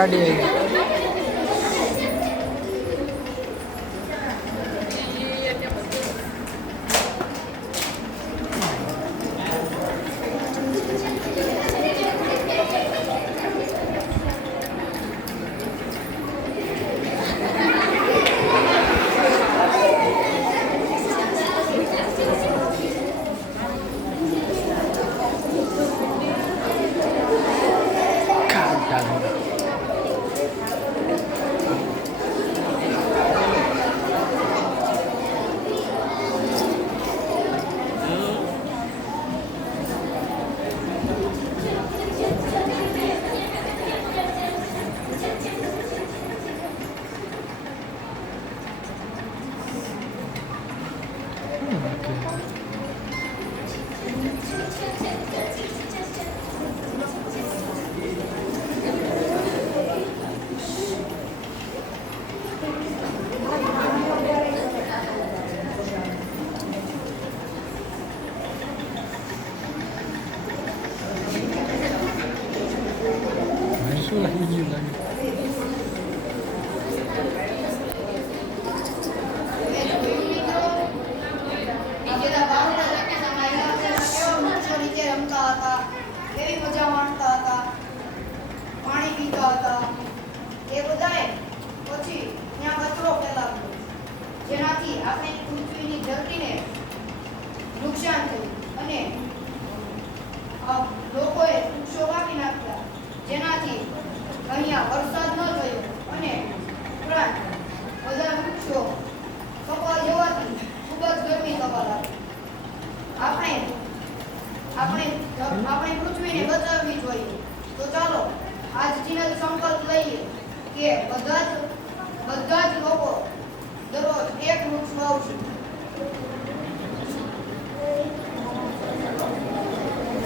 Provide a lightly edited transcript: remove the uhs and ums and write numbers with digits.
કાઢી શું લાગી ગયું લાગે પાણી પીતા હતા એ બધાએ પછી ત્યાં કચરો ફેલાવ્યો જેનાથી આપણી પૃથ્વીની ધરતીને નુકસાન થયું અને લોકોએ વૃક્ષો કાપી નાખ્યા જેનાથી અહીંયા વરસાદ ન થયો અને ઉપરાંત બધા વૃક્ષો કપાઈ જવાથી ખૂબ જ ગરમી થવા લાગી. આપણે પૃથ્વીને બચાવવી જોઈએ. તો ચાલો આજથી સંકલ્પ લઈએ કે બધા જ લોકો દરરોજ એક વૃક્ષ વાવશું.